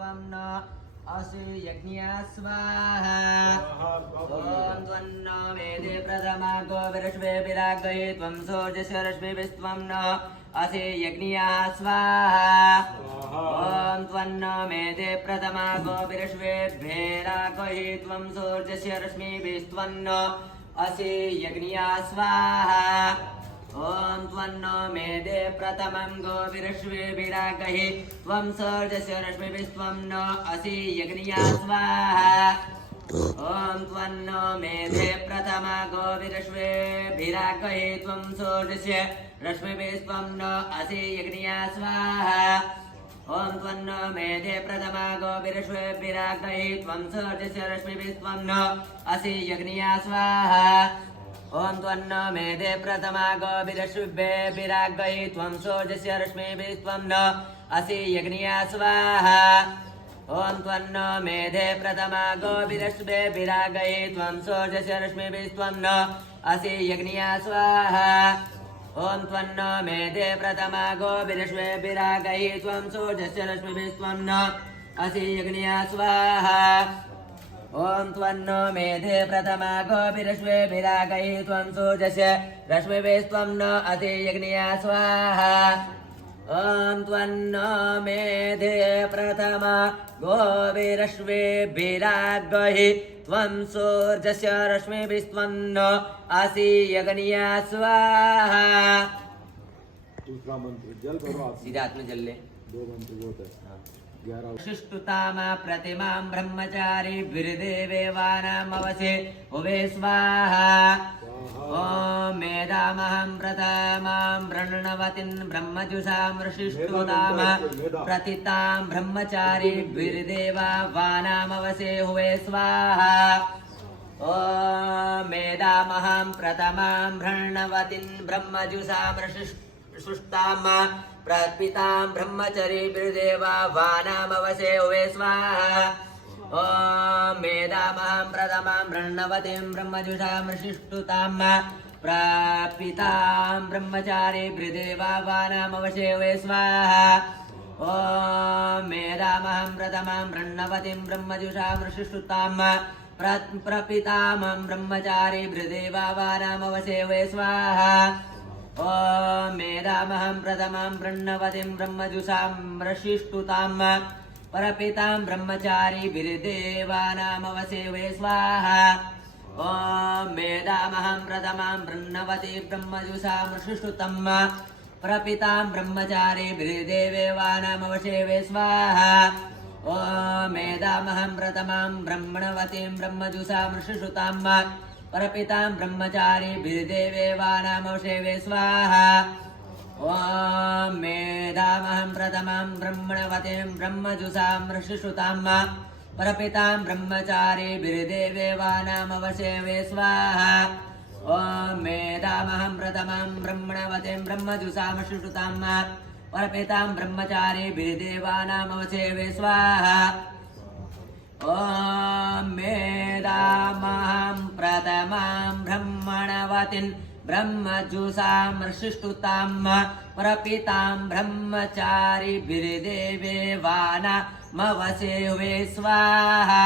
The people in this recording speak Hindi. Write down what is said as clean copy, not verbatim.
त्वं न असि यज्ञा स्वाहा ॐ त्वन्नो मेधे प्रथमा गोविरश्वे विरागये त्वं सोजस्य रश्मिभिस्त्वं न असि यज्ञा स्वाहा ॐ त्वन्नो मेधे प्रथमा गोविरश्वे भेरागये त्वं सोजस्य रश्मिभिस्त्वं न असि यज्ञा स्वाहा ॐ त्वन्नो मेधे प्रथमं गोविरश्वे विरागहि त्वं सर्जस्य रश्मिभिस्त्वं न असि यज्ञा स्वाहा ॐ त्वन्नो मेधे प्रथमा गोविरश्वे विरागहि त्वं सर्जस्य रश्मिभिस्त्वं न असि यज्ञा स्वाहा ॐ त्वन्नो मेधे प्रथमा गोविरश्वे विरागहि त्वं सर्जस्य रश्मिभिस्त्वं न असि यज्ञा स्वाहा ॐ त्वन्नो मेधे प्रथमा गोविरश्वे विरागहि त्वं सोजस्य रश्मिभिस्त्वं न असि यज्ञा स्वाहा ॐ त्वन्नो मेधे प्रथमा गोविरश्वे विरागहि त्वं सोजस्य रश्मिभिस्त्वं न असि यज्ञा स्वाहा ॐ त्वन्नो मेधे प्रथमा गोविरश्वे विरागहि त्वं सोजस्य रश्मिभिस्त्वं न असि यज्ञा स्वाहा ॐ त्वन्नो मेधे प्रथमा गोविरश्वे विरागहि त्वं सोजस्य रश्मिभिस्त्वं न असि यज्ञा स्वाहा ॐ त्वन्नो मेधे प्रथमा गोविरश्वे विरागहि त्वं सोजस्य रश्मिभिस्त्वं न असि यज्ञा स्वाहा। दूसरा मंत्र जल भरो आप सीधा हाथ में जल ले। 2 मंत्र बहुत है 11 शिष्टुतामा प्रतिमां ब्रह्मचारी विरदेवे वानामवसे उवे स्वाहा ॐ मेधामहं प्रथमां प्रणवतिं ब्रह्मजुषां ऋषिष्टुताम प्रतितां ब्रह्मचारी विरदेवा वानामवसे हुवे स्वाहा ॐ मेधामहं प्रथमां प्रणवतिं ब्रह्मजुषां ऋषिष्टाम प्रपितां ब्रह्मचरी विरदेवा वानामवसे हुवे स्वाहा ॐ मेधामहं प्रथमां प्रणवतिं ब्रह्मजुषां ऋषिष्टुतां प्रपितां ब्रह्मचारी विरदेवा वानामवसे हुवे स्वाहा ॐ मेधामहं प्रथमां प्रणवतिं ब्रह्मजुषां ऋषिष्टुतां प्रपितां ब्रह्मचारी विरदेवा वानामवसे हुवे स्वाहा ॐ मेधामहं प्रथमां प्रणवतिं ब्रह्मजुषां रशिष्टुतां परपितां ब्रह्मचारी विरदेवानामवसे हुवे स्वाहा ॐ मेधामहं प्रथमां प्रणवति ब्रह्मजुषां रशिष्टुतं परपितां ब्रह्मचारी विरदेवानामवसे हुवे स्वाहा ॐ मेधामहं प्रथमां ब्रह्मणवतीं ब्रह्मजुषां रशिष्टुतां परपितां ब्रह्मचारी विरदेवानामवसे हुवे स्वाहा ॐ मेधामहं प्रथमां ब्रह्मणवतीं ब्रह्मजुषां रशिष्टुतां परपितां ब्रह्मचारी विरदेवानामवसे हुवे स्वाहा ॐ मेधामहं प्रथमां ब्रह्मणवतीं ब्रह्मजुषां रशिष्टुतां परपितां ब्रह्मचारी विरदेवानामवसे हुवे स्वाहा ॐ मेधामहं प्रथमां ब्रह्मणवतीं ब्रह्मजुषां रशिष्टुतां परपितां ब्रह्मचारी विरदेवानामवसे हुवे स्वाहा।